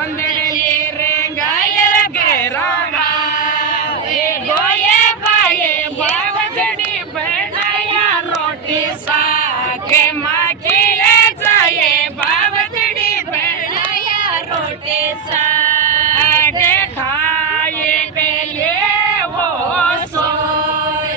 गोंधळली रेंगायर गेरागा हे गोये बाये बावजडी बनाया रोटी साके माखिले जाये बावजडी बनाया रोटी साके खाए पेले वो सो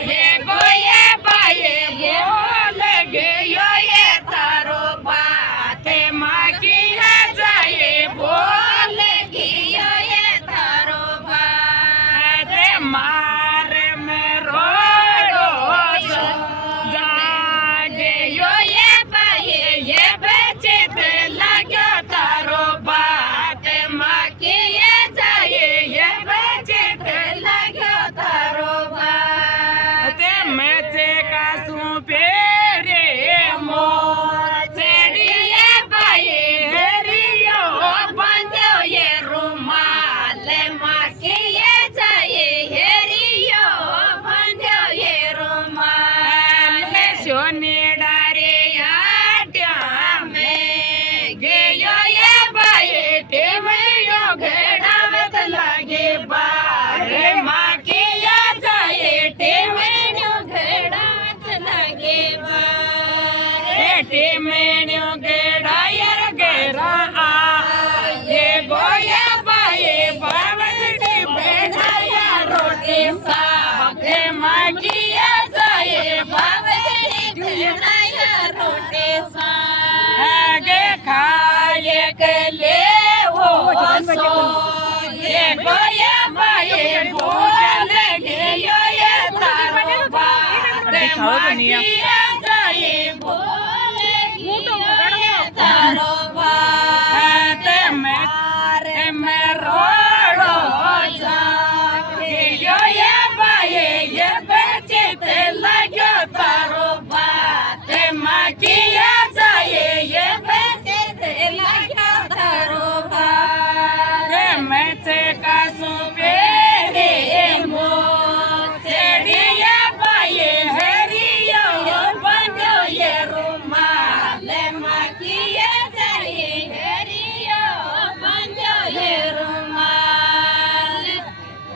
हे गोये बाये बोल गयो ये तारो बाते माखिले जाये बोल गयो ये तारो बाते मारे में रोडो सो जागे यो ये बाये ये बचे ते लाग्यो तारो बाते माखिले जाये ये बचे ते लाग्यो तारो बाते मेचे कासू पेरे मोर चेड़िए बाये हेरियो बंदो ये रुमाल माखिले जाये हेरियो बंदो ये रुमाल सोने डारे आट्या में गयो ये बाये टेमयो घेड़ावत लागे बारे माखिले जाये टेमयो घेड़ावत लागे बारे टेमयो घेड़ायर घेरा आ ये गोया बाये बावजडी बनाया रोटी साके माखिले जाये बावजडी बनाया रोटी साके खाए के ले वो सो ये गोया बाये बोल गयो ये तारो बाते माखिले